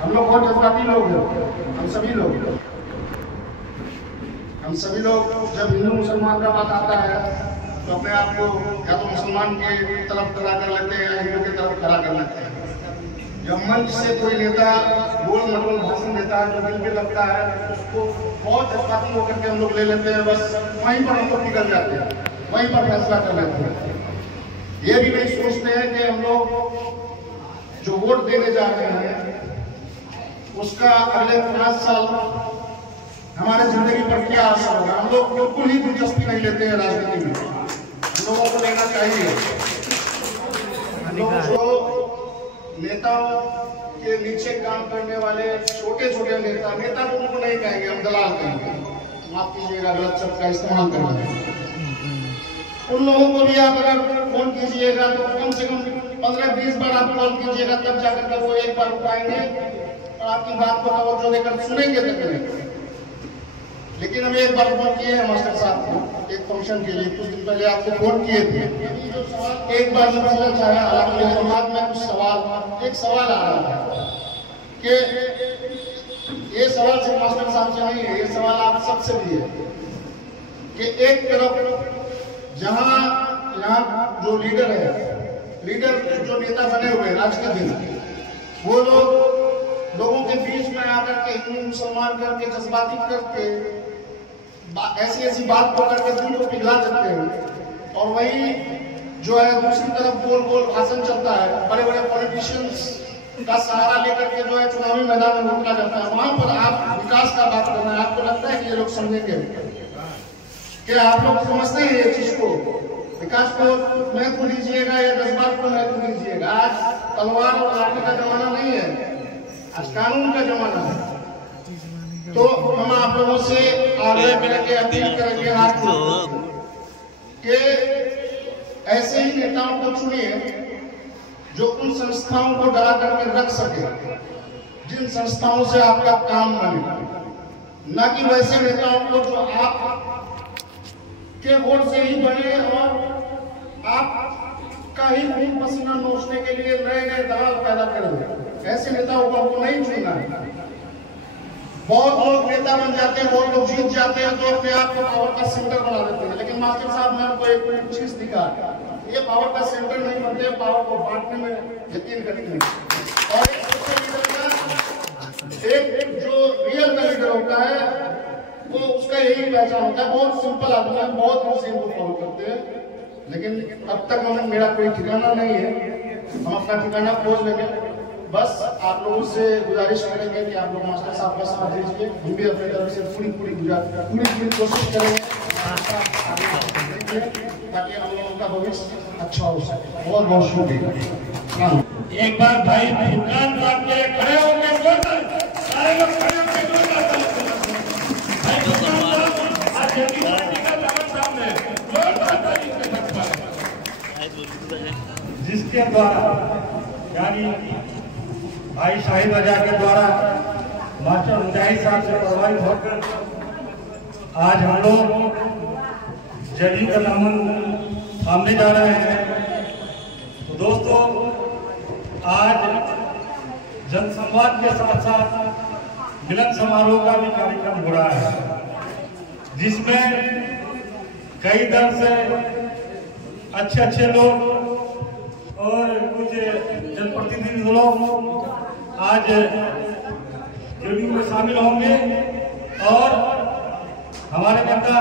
हम लोग बहुत जज्बाती लोग हैं। हम सभी लोग जब हिंदू मुसलमान का बात आता है तो अपने आप को या तो मुसलमान के तरफ खड़ा कर लेते हैं या हिंदू की तरफ खड़ा कर लेते हैं। जब मंच से कोई नेता गोल मटोल भाषण देता है जो दिल पे लगता है उसको बहुत जज्बाती होकर के हम लोग ले लेते हैं, बस वहीं पर हम लोग निकल जाते हैं, वहीं पर फैसला कर लेते हैं। ये भी नहीं सोचते हैं कि हम लोग जो वोट देने जा रहे हैं उसका अगले 5 साल हमारे जिंदगी पर क्या असर होगा। हम लोग बिल्कुल ही दिलचस्पी नहीं लेते हैं राजनीति में, हम लोगों को लेना चाहिए। जो नेताओं के नीचे काम करने वाले छोटे छोटे नेता तो उनको नहीं कहेंगे, हम दलाल कहेंगे, माफ कीजिएगा गलत शब्द का इस्तेमाल करेंगे। उन लोगों को भी आप अगर फोन कीजिएगा तो कम से कम 15-20 बार आप कॉल कीजिएगा, तब जाकर के वो एक बार उठाएंगे और आपकी बात को तवज्जो देकर सुनेंगे तक नहीं। लेकिन हम एक बार फोन किए हैं मास्टर साहब को एक फंक्शन के लिए, कुछ दिन पहले आपको फोन किए थे। जो सवाल एक बार मैं पूछना चाहा, हालांकि मेरे दिमाग में कुछ एक सवाल आ रहा था कि ये सवाल सिर्फ मास्टर साहब से नहीं है, ये सवाल आप सबसे भी है कि एक तरफ जहां यहाँ जो लीडर जो नेता बने हुए हैं आज के दिन, वो लोगों के बीच में आकर के हिंदू मुसलमान करके जज्बाती करके ऐसी बात को करके दिल को पिघला देते हैं, और वही जो है दूसरी तरफ गोल गोल भाषण चलता है, बड़े बड़े पॉलिटिशियंस का सहारा लेकर के जो है चुनावी मैदान में उतरा जाता है। वहां पर आप विकास का बात कर रहे हैं, आपको लगता है कि ये लोग समझेंगे? क्या आप लोग समझते हैं ये चीज को? विकास को महत्व दीजिएगा या जज्बात को महत्व दीजिएगा? आज तलवार और लाठी का जमाना नहीं है, आज कानून का जमाना है। तो हम आप लोगों से आगे मिलकर अपील करेंगे हाथ कि ऐसे ही नेताओं को चुनिए जो उन संस्थाओं को डरा करके रख सके जिन संस्थाओं से आपका काम बने, न कि वैसे नेताओं को जो आप के वोट से ही बने और आपका ही खून पसीना नोचने के लिए नए नए दलाल पैदा कर। ऐसे नेताओं को हमको नहीं चुनना है। बहुत लोग नेता बन जाते हैं, बहुत लोग जीत जाते हैं तो अपने आप को पावर का सेंटर बना देते हैं। लेकिन मास्टर साहब ने हमको एक चीज दिखा, ये पावर का सेंटर नहीं बनते, पावर को बांटने में यकीन करते हैं। और एक जो रियल का लीडर होता है वो उसका यही पहचान होता है। बहुत सिंपल आदमी है, बहुत लोग इनको फॉलो करते हैं, लेकिन अब तक मेरा कोई ठिकाना नहीं है, हम अपना ठिकाना खोज लेंगे। बस आप लोगों से गुजारिश करेंगे कि आप लोग मास्टर साहब का साथ दीजिए, हम भी अपनी तरफ से पूरी कोशिश करेंगे ताकि हम लोगों का भविष्य अच्छा हो सके। बहुत बहुत शुक्रिया। एक बार भाई फुरकान साहब के खड़े होंगे, सारे लोग खड़े होंगे, जिसके द्वारा यानी भाई शाहिद रजा के द्वारा मास्टर मुजाहिद साहब से प्रभावित होकर आज हम लोग जदयू का दामन थामने जा रहे हैं। तो दोस्तों, आज जनसंवाद के साथ साथ मिलन समारोह का भी कार्यक्रम हो रहा है, जिसमें कई दल से अच्छे लोग और कुछ जनप्रतिनिधि लोग आज जदयू में शामिल होंगे और हमारे नेता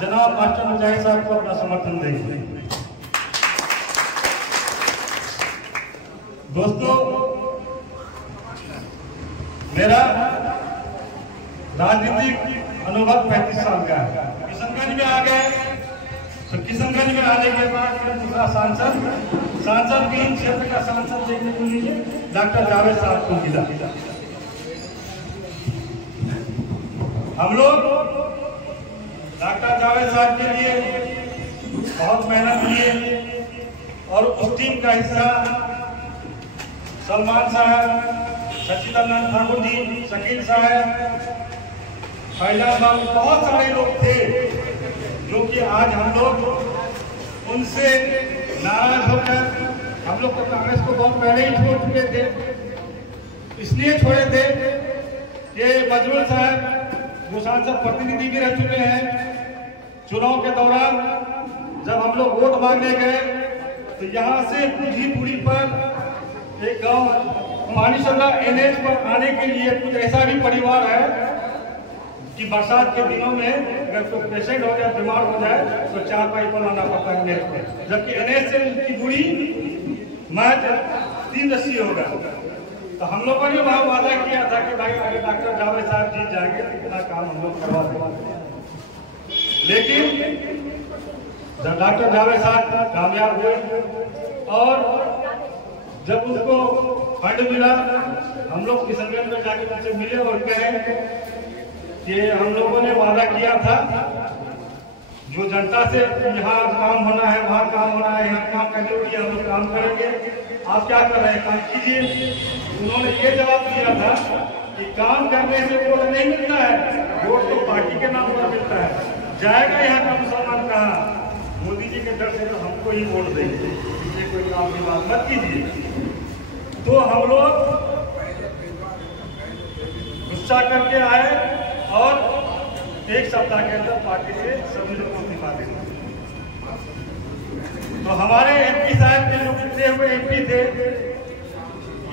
जनाब मास्टर मुजाहिद साहब को अपना समर्थन देंगे। दोस्तों, मेरा राजनीतिक अनुभव 35 साल का है। किशनगंज में आ गए तो किशनगंज में आने के बाद दूसरा सांसद भी इन क्षेत्र का सांसद देखने को लिए डॉक्टर जावेद साहब को मिला। हम लोग डॉक्टर जावेद साहब के लिए बहुत मेहनत किए और उस टीम का हिस्सा सलमान साहब, सचिदानंद ठाकुर जी, शकील साहब, फैजान बाबू, बहुत सारे लोग थे जो कि आज हम लोग उनसे नाराज होकर, हम लोग तो कांग्रेस को बहुत पहले ही छोड़ चुके थे, इसलिए छोड़े थे कि मजरूल साहब वो सांसद प्रतिनिधि भी रह चुके हैं। चुनाव के दौरान जब हम लोग वोट मांगने गए तो यहाँ से कुछ ही दूरी पर एक गांव मानीशल्ला NH पर आने के लिए कुछ ऐसा भी परिवार है कि बरसात के दिनों में अगर कोई पेशेंट हो जाए, बीमार हो जाए तो 4 पाई पर आना पड़ता है NH पे, जबकि NH से उनकी दूरी महज 3 रस्सी होगा। तो हम लोगों ने वहां वादा किया था कि भाई अगर डॉक्टर जावेद साहब जीत जाएंगे तो इतना काम हम लोग करवा देंगे। लेकिन जब डॉक्टर जावेद साहब कामयाब हुए और जब उनको फंड मिला, हम लोग किशनगंज में जाके उनसे मिले और कहे कि हम लोगों ने वादा किया था जो जनता से यहाँ काम होना है, वहाँ काम होना है, यहाँ काम करने के लिए हम लोग काम करेंगे, आप क्या कर रहे हैं, काम कीजिए। उन्होंने ये जवाब दिया था कि काम करने से वोट नहीं मिलता है, वोट तो पार्टी के नाम पर मिलता है। जाएगा यहाँ का मुसलमान कहाँ, मोदी जी के डर से तो हमको ही वोट देंगे, ये कोई काम की बात मत कीजिए। तो हम लोग गुस्सा करके आए और 1 सप्ताह के अंदर पार्टी से सभी लोग इस्तीफा दे दिए। तो हमारे MP साहब के जो पिछले हुए MP थे,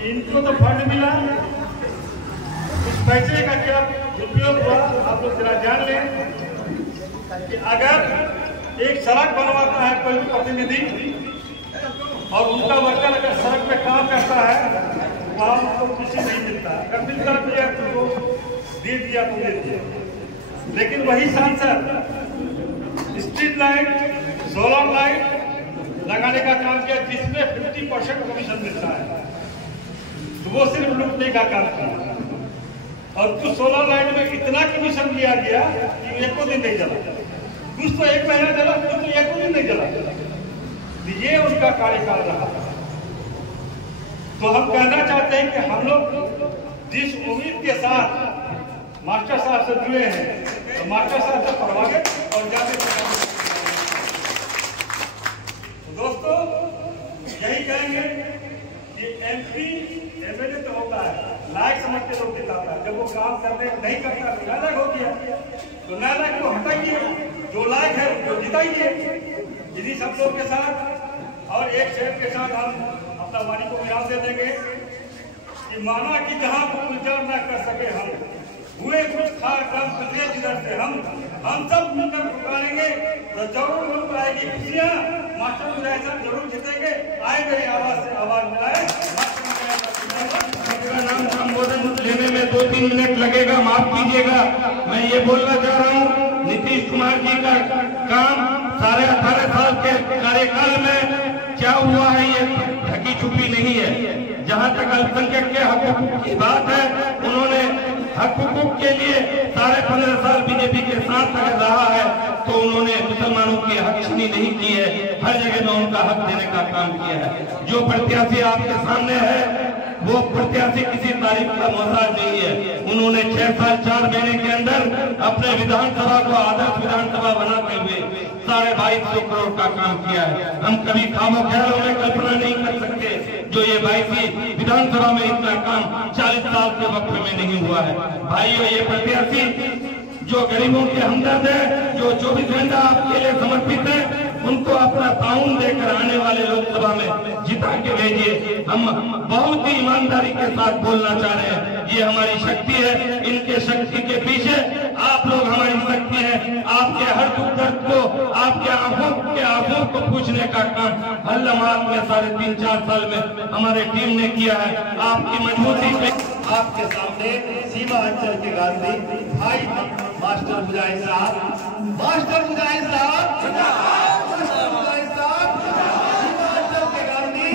इनको तो फंड मिला, उस पैसे का क्या उपयोग हुआ आप लोग जरा जान लें कि अगर एक सड़क बनवाता है कोई प्रतिनिधि और उनका वर्कर अगर सड़क पे काम करता है, काम तो किसी नहीं मिलता, अगर मिलता भी है तो दे दिया तो दे दिया। लेकिन वही सांसद स्ट्रीट लाइट, सोलर लाइट लगाने का काम किया जिसमें 50% कमीशन मिलता है, तो वो सिर्फ लूटने का काम किया। और कुछ सोलर लाइट में इतना कमीशन दिया गया कि एको दिन नहीं जला, कुछ तो 1 महीना जला, कुछ तो एको दिन नहीं जला। ये उनका कार्यकाल रहा। तो हम कहना चाहते हैं कि हम लोग जिस उम्मीद के साथ मास्टर साहब से जुड़े हैं, तो मास्टर साहब से प्रभावित और ज्यादा। तो दोस्तों यही कहेंगे कि MP MLA तो होता है, लायक समझ के लोग जिताता है, जब वो काम करने नहीं करता तो नालायक हो गया, तो नालायक को हटाइए, जो लायक है वो जिताइए। इन्हीं सब लोग के साथ और एक शेर के साथ हम अपना वाणी को विराम दे देंगे कि माना कि जहां विचार न कर सके हम, हुए कुछ खा कम प्रदेश जिधर से हम सब मिलकर पुकारेंगे तो जरूर मिल पाएगी खुशियां, मास्टर मुजाहिद साहब जरूर जीतेंगे। आए मेरी आवाज से आवाज मिलाए। मेरा नाम संबोधन लेने में 2-3 मिनट लगेगा, माफ कीजिएगा। मैं ये बोलना चाह रहा हूँ, नीतीश कुमार जी का काम 18.5 साल के कार्यकाल में क्या हुआ है ये ढकी छुपी नहीं है। जहाँ तक अल्पसंख्यक के हकूक की बात है, उन्होंने हक हुकूक के लिए 15.5 साल बीजेपी के साथ अगर रहा है तो उन्होंने मुसलमानों की हक छीनी नहीं की है, हर जगह में उनका हक देने का काम किया है। जो प्रत्याशी आपके सामने है वो प्रत्याशी किसी तारीफ का मोहताज नहीं है। उन्होंने 6 साल 4 महीने के अंदर अपने विधानसभा को आदर्श विधानसभा बनाते हुए 2250 करोड़ का काम किया है। हम कभी ख्वाबों ख्यालों में कल्पना नहीं कर सकते जो ये 22 विधानसभा में इतना काम 40 साल के वक्त में नहीं हुआ है। भाइयों, ये प्रत्याशी जो गरीबों के हमदर्द है, जो 24 घंटा आपके लिए समर्पित है, उनको अपना ताउन देकर आने वाले लोकसभा में जिता के भेजिए। हम बहुत ही ईमानदारी के साथ बोलना चाह रहे हैं, ये हमारी शक्ति है। इनके शक्ति के पीछे आप लोग हमारी शक्ति है। आपके हर दुख दर्द को, आपके आंखों को पूछने का काम हर लम्हात में 3.5-4 साल में हमारे टीम ने किया है। आपकी मजबूती पे आपके सामने सीमा अंचल के गांधी भाई मास्टर मुजाहिद साहब, मास्टर मुजाहिद साहब, मास्टर मुजाहिद साहब, सीमांचल के गांधी,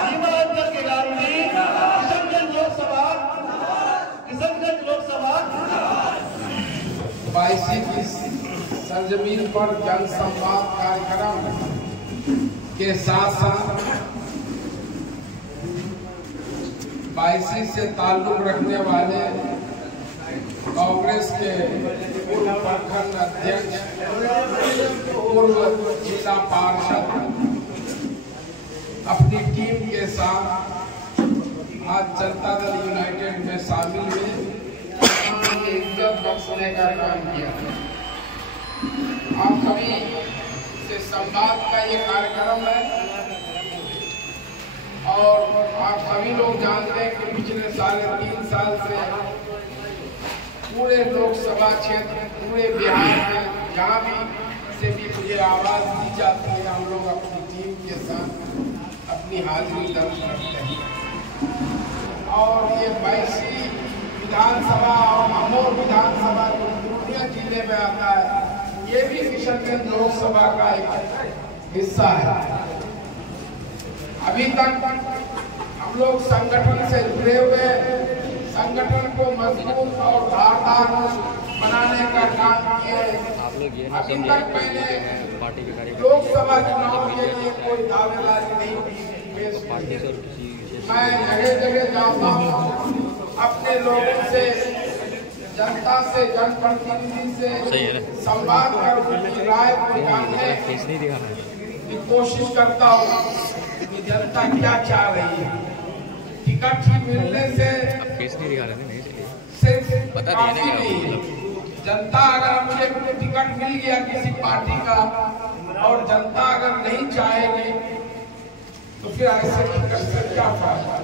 सीमांचल के गांधी, किशनगंज लोकसभा 22 की सरजमीन पर जन संवाद कार्यक्रम के साथ साथ 22 से ताल्लुक रखने वाले कांग्रेस के पूर्व प्रखंड अध्यक्ष, पूर्व जिला पार्षद अपनी टीम के साथ आज जनता दल यूनाइटेड में शामिल हुए, इज्जत बख्शने का काम किया। आप सभी से संवाद का ये कार्यक्रम है और आप सभी लोग जानते हैं कि पिछले 3.5 साल से पूरे लोकसभा क्षेत्र, पूरे बिहार में जहाँ भी से भी मुझे आवाज दी जाती है, हम लोग अपनी टीम के साथ अपनी हाजिरी दर्ज करते हैं। और ये 22वीं विधानसभा और अमोर विधानसभा जो पूर्णिया जिले में आता है, ये भी किशनगंज लोकसभा का एक हिस्सा है। अभी तक हम लोग संगठन से जुड़े हुए, संगठन को मजबूत और धारदार बनाने का काम किए। अभी तक मैंने लोकसभा चुनाव के लिए कोई दावेदारी नहीं की। मैं जगह जगह जाता हूँ, अपने लोगों से, जनता से, जनप्रतिनिधि से संवाद कर उनकी राय को जानने की कोशिश करता हूँ कि जनता क्या चाह रही है। टिकट ही मिलने से सिर्फ काफी नहीं। जनता अगर मुझे टिकट मिल गया किसी पार्टी का और जनता अगर नहीं चाहेगी तो फिर ऐसे टिकट से क्या फायदा।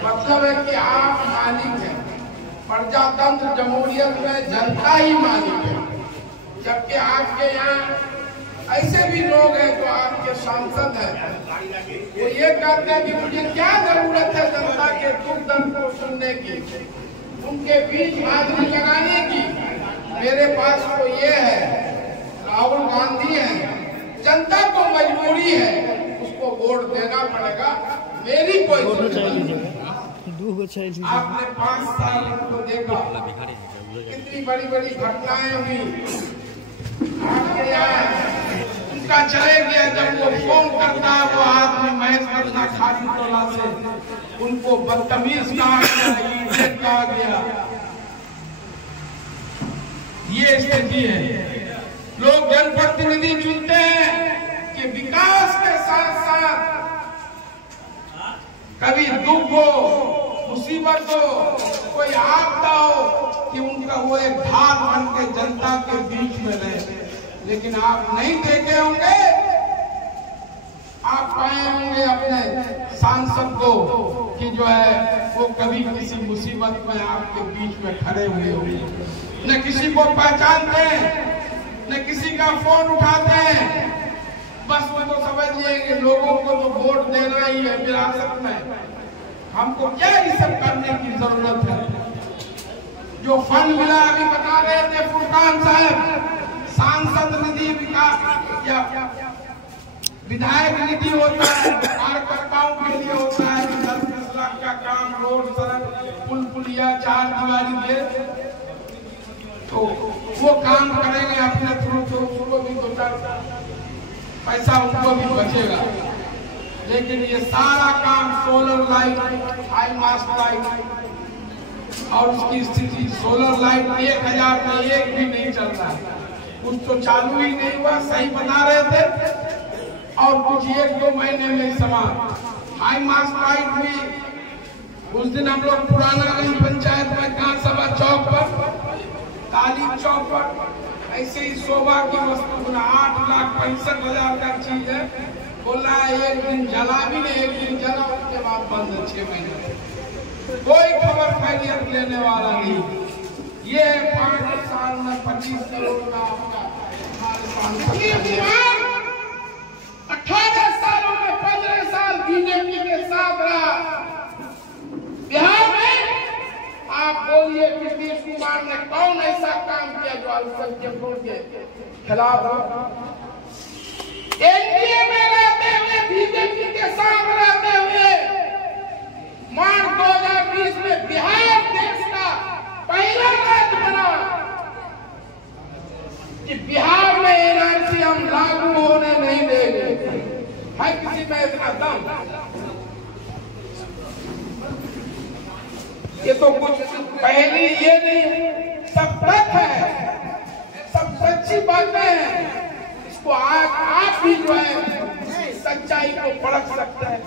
मतलब है कि आप मालिक हैं। प्रजातंत्र जमहूरियत में जनता ही मालिक है, जबकि आपके यहाँ ऐसे भी लोग हैं जो आपके सांसद हैं, वो ये कहते हैं कि मुझे क्या जरूरत है जनता के दुख दर्द को सुनने की, उनके बीच हाजिरी लगाने की। मेरे पास तो ये है, राहुल गांधी है, जनता को मजबूरी है, उसको वोट देना पड़ेगा, मेरी कोई आपने 5 साल को देखा कितनी बड़ी बड़ी घटनाएं हुई आपके यहाँ। उनका चले गया, जब वो फोन करता है वो आदमी महेश पटना खादी टोला से उनको बदतमीज कहा गया। ये स्थिति है। लोग जनप्रतिनिधि चुनते हैं कि विकास के साथ साथ कभी दुख हो, मुसीबत हो, कोई आपदा हो कि उनका वो एक ढाल बन के जनता के बीच में रहे। लेकिन आप नहीं देखे होंगे, आप पाए होंगे अपने सांसद को कि जो है वो कभी किसी मुसीबत में आपके बीच में खड़े हुए होंगे, न किसी को पहचानते हैं, न किसी का फोन उठाते हैं। बस वो तो समझ लिए कि लोगों को तो वोट देना ही है विरासत में, हमको क्या ये सब करने की जरूरत है। जो फंड मिला अभी बता रहे थे फुरकान साहब, सांसद निधि विकास या विधायक निधि होता है, कार्यकर्ताओं के लिए होता है। 10 लाख का काम, रोड, सड़क, पुल पुलिया, 4 दीवारी के, तो वो काम करेंगे अपने थ्रू, तो उसको भी 2-4 पैसा उनको भी बचेगा। लेकिन ये सारा काम solar light, high mast light और उसकी स्थिति, सोलर लाइट 1000 में एक भी नहीं चल रहा है, कुछ तो चालू ही नहीं हुआ, सही बता रहे थे, और कुछ 1-2 महीने में समान। हाई मास्ट लाइट भी उस दिन हम लोग पुराना पंचायत में विधानसभा चौक पर, तालीम चौक पर ऐसे ही शोभा की वस्तु 8,65,000 का चीज है, बोला एक दिन जला भी नहीं, एक दिन जला उसके बाद बंद 6 महीने, कोई खबर खैरियत लेने वाला नहीं। ये 5 साल में 25 करोड़ का हमारे 18 सालों में 15 साल बीजेपी के साथ रहा बिहार में। आप बोलिए नीतीश कुमार ने कौन ऐसा काम किया जो अल्पसंख्यकों के खिलाफ हो? एनडीए में रहते हुए, बीजेपी के साथ रहते हुए, मार्च 2020 में बिहार देश का पहला राज्य बना कि बिहार में एनआरसी हम लागू होने नहीं देंगे। है किसी में इतना दम? ये तो कुछ पहली ये नहीं, सब तथ्य है, सब सच्ची बातें हैं। इसको आप भी जो है सच्चाई को परख सकते हैं।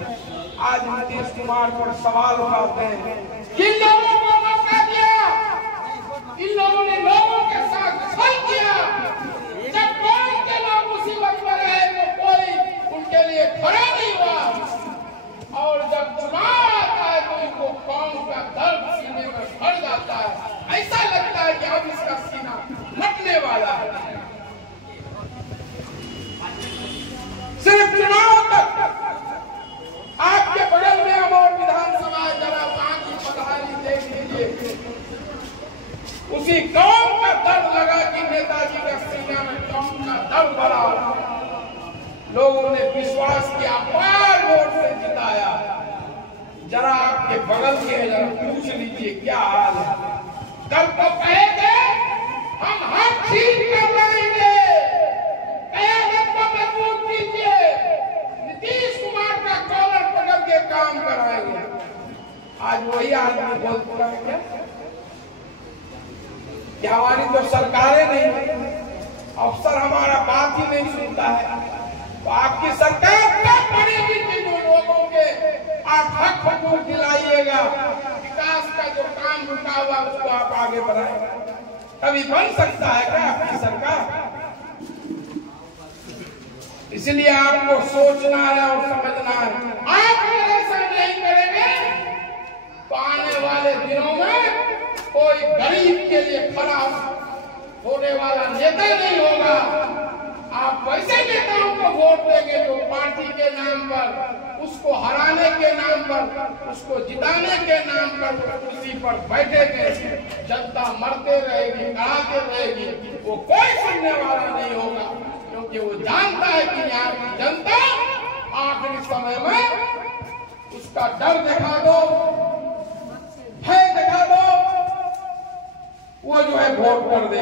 आज नीतीश कुमार पर सवाल उठाते हैं। किन लोगों को मौका दिया? इन लोगों ने लोगों के साथ छल किया। जब कौन के लोग मुसीबत में रहे तो कोई उनके लिए खड़ा नहीं हुआ, और जब चुनाव आता है तो इनको कौम का दर्द सीने में भर जाता है। ऐसा लगता है कि अब इसका सीना फटने वाला है। सिर्फ चुनाव तक आपके बगल में अमोर विधानसभा है, जरा वहां की पधारी देख लीजिए। उसी कौम का दर्द लगा कि नेताजी का सीना में कौम का दर्द भरा। लोगों ने विश्वास किया, अपार वोट से जिताया। जरा आपके बगल के जरा पूछ लीजिए क्या हाल है। कल तो कहे थे हम हर चीज कर लेंगे, कयामत को मजबूत कीजिए, नीतीश कुमार का कॉलर पकड़ के काम कराएंगे। आज वही आदमी बोलते हैं कि हमारी तो सरकारें नहीं, अफसर हमारा बात ही नहीं सुनता है। तो आपकी सरकार कब बनेगी कि जो लोगों के आप हक हकूक दिलाइएगा, विकास का जो काम रुका हुआ उसको आप आगे बढ़ाएंगे? कभी बन सकता है क्या आपकी सरकार? इसलिए आपको सोचना है और समझना है। आप अगर ऐसा नहीं करेंगे तो आने वाले दिनों में कोई गरीब के लिए खड़ा होने वाला नेता नहीं होगा। आप वैसे नेताओं को वोट देंगे जो पार्टी के नाम पर, उसको हराने के नाम पर, उसको जिताने के नाम पर कुर्सी पर बैठेंगे। जनता मरते रहेगी, कड़ाते रहेगी, वो कोई सुनने वाला नहीं होगा, क्योंकि वो जानता है कि यहाँ की जनता आखिरी समय में उसका डर दिखा दो, भय दिखा दो, वो जो है वोट कर दे।